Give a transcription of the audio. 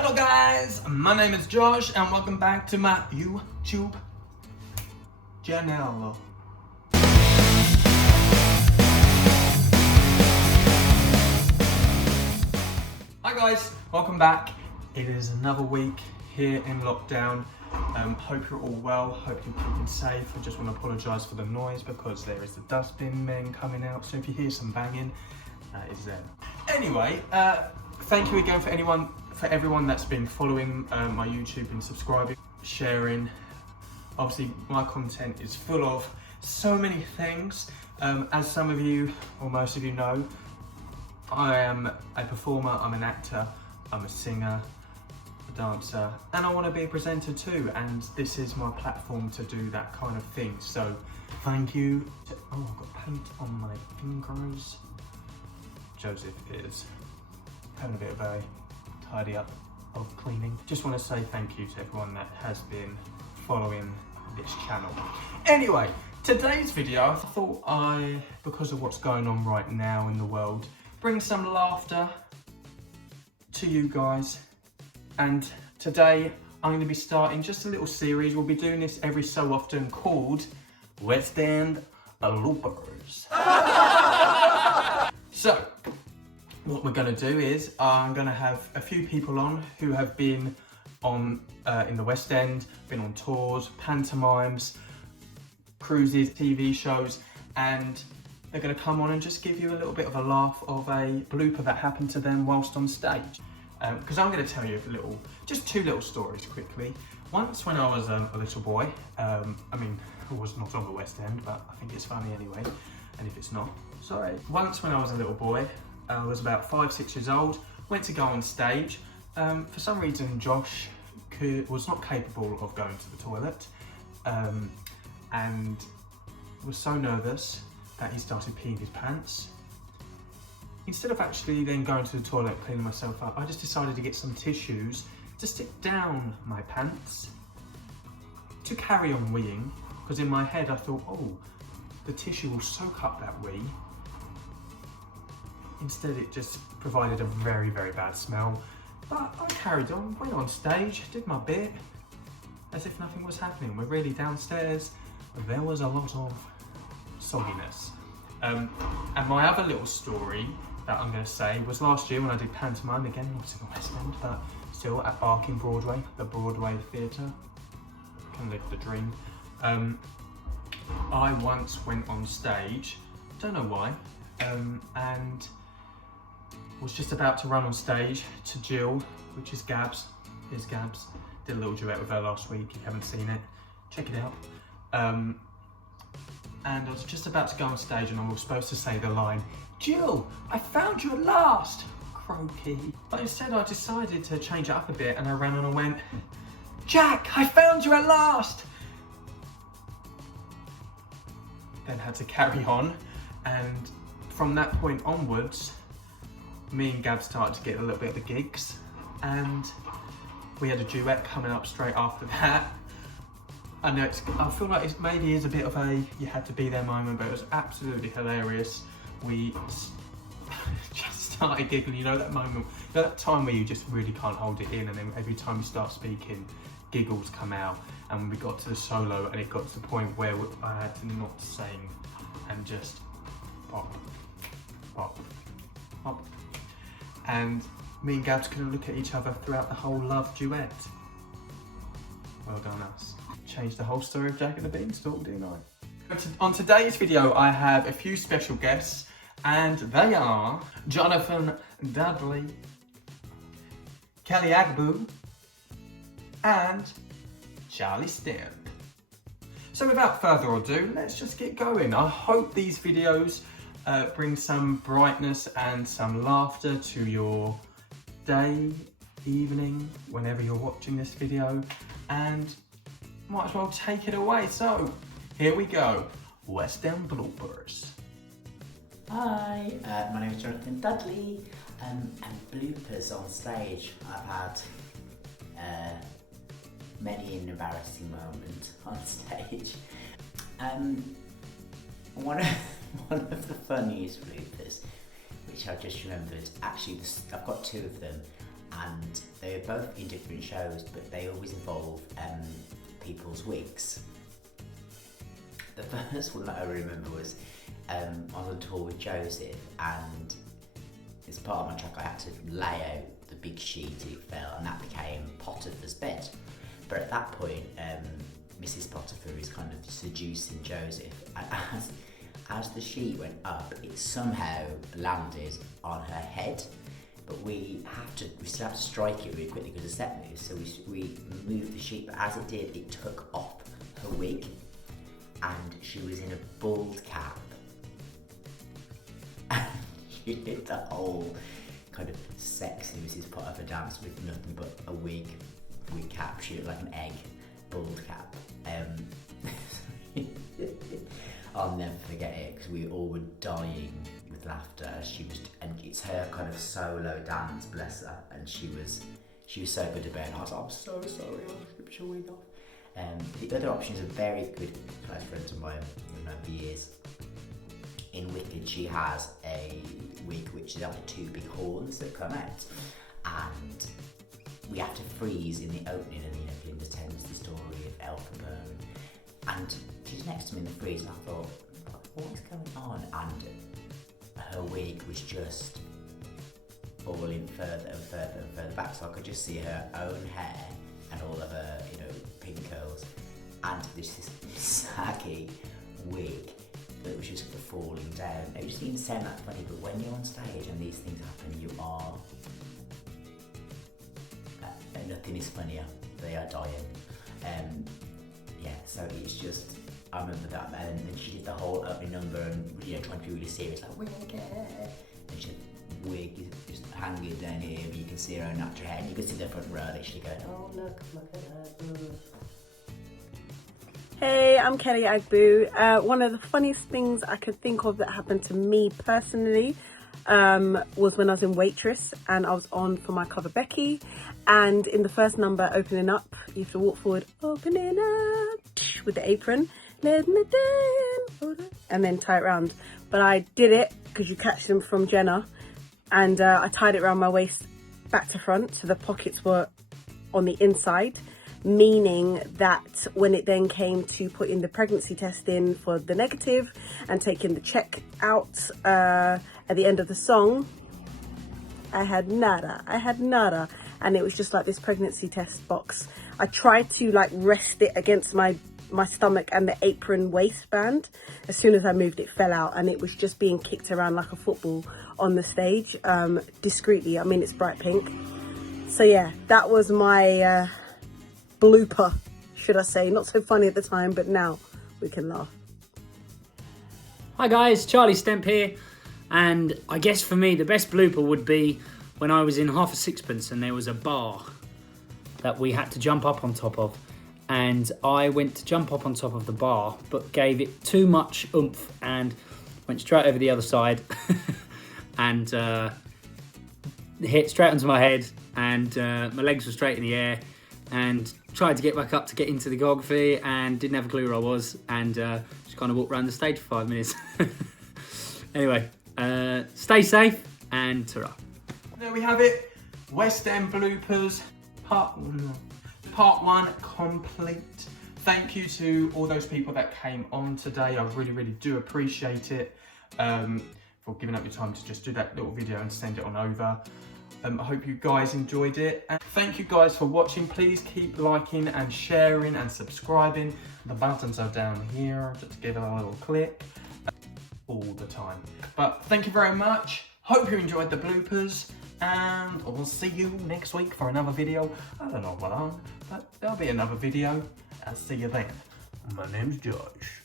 Hello guys, my name is Josh and welcome back to my YouTube channel. Hi guys, welcome back. It is another week here in lockdown. Hope you're all well, hope you're keeping safe. I just want to apologise for the noise because there is the dustbin men coming out, so if you hear some banging, that is them. Anyway, thank you again for everyone that's been following my YouTube and subscribing, sharing. Obviously my content is full of so many things. As some of you or most of you know, I am a performer, I'm an actor, I'm a singer, a dancer, and I want to be a presenter too, and this is my platform to do that kind of thing. So thank you. Oh, I've got paint on my fingers. Joseph is having a bit of a tidy up of cleaning. Just want to say thank you to everyone that has been following this channel. Anyway, today's video, I thought because of what's going on right now in the world, bring some laughter to you guys. And today I'm going to be starting just a little series. We'll be doing this every so often, called West End Bloopers. So what we're going to do is I'm going to have a few people on who have been on in the West End, been on tours, pantomimes, cruises, TV shows, and they're going to come on and just give you a little bit of a laugh of a blooper that happened to them whilst on stage. Because I'm going to tell you just two little stories quickly. Once when I was a little boy, I mean, I was not on the West End, but I think it's funny anyway, and if it's not, sorry. Once when I was a little boy, I was about 5-6 years old, went to go on stage. For some reason, Josh was not capable of going to the toilet, and was so nervous that he started peeing his pants. Instead of actually then going to the toilet, cleaning myself up, I just decided to get some tissues to stick down my pants to carry on weeing, because in my head I thought, oh, the tissue will soak up that wee. Instead it just provided a very, very bad smell. But I carried on, went on stage, did my bit, as if nothing was happening. We're really downstairs. There was a lot of sogginess. And my other little story that I'm going to say was last year when I did pantomime, again, not in the West End, but still at Barking Broadway, the Broadway Theatre. Can live the dream. I once went on stage, don't know why, and was just about to run on stage to Jill, which is Gabs. Here's Gabs. Did a little duet with her last week. If you haven't seen it, check it out. And I was just about to go on stage and I was supposed to say the line, "Jill, I found you at last!" Croaky. But instead I decided to change it up a bit and I ran on and went, "Jack, I found you at last!" Then had to carry on, and from that point onwards, me and Gab started to get a little bit of the gigs, and we had a duet coming up straight after that. I know I feel like it maybe is a bit of a you had to be there moment, but it was absolutely hilarious. We just started giggling, you know that moment, that time where you just really can't hold it in, and then every time you start speaking, giggles come out. And when we got to the solo and it got to the point where I had to not sing and just pop, pop, pop. And me and Gabs couldn't look at each other throughout the whole love duet. Well done us. Changed the whole story of Jack and the Beanstalk, didn't I? On today's video, I have a few special guests, and they are Jonathan Dudley, Kelly Agbowu, and Charlie Stemp. So without further ado, let's just get going. I hope these videos bring some brightness and some laughter to your day, evening, whenever you're watching this video, and might as well take it away. So here we go, West End Bloopers. Hi, my name is Jonathan Dudley, and bloopers on stage. I've had many an embarrassing moment on stage. One of the funniest bloopers, which I just remembered, actually I've got two of them, and they they're both in different shows, but they always involve people's wigs. The first one that I remember was I was on tour with Joseph, and as part of my track I had to lay out the big sheet and it fell, and that became Potiphar's bed. But at that point, Mrs. Potiphar is kind of seducing Joseph, and as the sheet went up, it somehow landed on her head. But we still have to strike it really quickly because the set moves, so we moved the sheet, but as it did, it took off her wig, and she was in a bald cap. She did the whole kind of sexy Mrs. Potiphar dance with nothing but a wig cap. She looked like an egg, bald cap. I'll never forget it because we all were dying with laughter. And it's her kind of solo dance, bless her, and she was so good at it. I was like, I'm so sorry, I'll strip your wig off. The other option is a very good close friend of mine, who've known for years. In Wicked, she has a wig which is like 2 big horns that come out, and we have to freeze in the opening, and Linda tells the story of Elphaba, and she's next to me in the freeze, and I thought, what is going on? And her wig was just falling further and further and further back, so I could just see her own hair and all of her, pink curls, and this saggy wig that was just falling down. It just didn't sound that funny, but when you're on stage and these things happen, you are... nothing is funnier. They are dying. Yeah, so it's just... I remember that, and then she did the whole opening number and trying to be really serious, like, Wicked! And she had wig is just hanging down here, but you can see her own natural hair, and you can see the front row literally going, oh look at her. Hey, I'm Kelly Agbowu. One of the funniest things I could think of that happened to me personally was when I was in Waitress and I was on for my cover Becky, and in the first number, Opening Up, you have to walk forward, opening up, with the apron, let me down, and then tie it round. But I did it because you catch them from Jenna, and I tied it around my waist back to front, so the pockets were on the inside, meaning that when it then came to putting the pregnancy test in for the negative and taking the check out at the end of the song, I had nada, and it was just like this pregnancy test box. I tried to like rest it against my stomach and the apron waistband. As soon as I moved, it fell out, and it was just being kicked around like a football on the stage, discreetly. I mean, it's bright pink. So yeah, that was my blooper, should I say. Not so funny at the time, but now we can laugh. Hi guys, Charlie Stemp here, and I guess for me the best blooper would be when I was in Half a Sixpence and there was a bar that we had to jump up on top of, and I went to jump up on top of the bar but gave it too much oomph and went straight over the other side and hit straight onto my head, and my legs were straight in the air, and tried to get back up to get into the choreography and didn't have a clue where I was, and just kind of walked around the stage for 5 minutes. Anyway, stay safe and ta-ra. There we have it. West End bloopers, part 1 complete. Thank you to all those people that came on today. I really, really do appreciate it for giving up your time to just do that little video and send it on over. I hope you guys enjoyed it. And thank you guys for watching. Please keep liking and sharing and subscribing. The buttons are down here. Just give it a little click all the time. But thank you very much. Hope you enjoyed the bloopers, and we'll see you next week for another video. I don't know what on, but there'll be another video. I'll see you then. My name's Josh.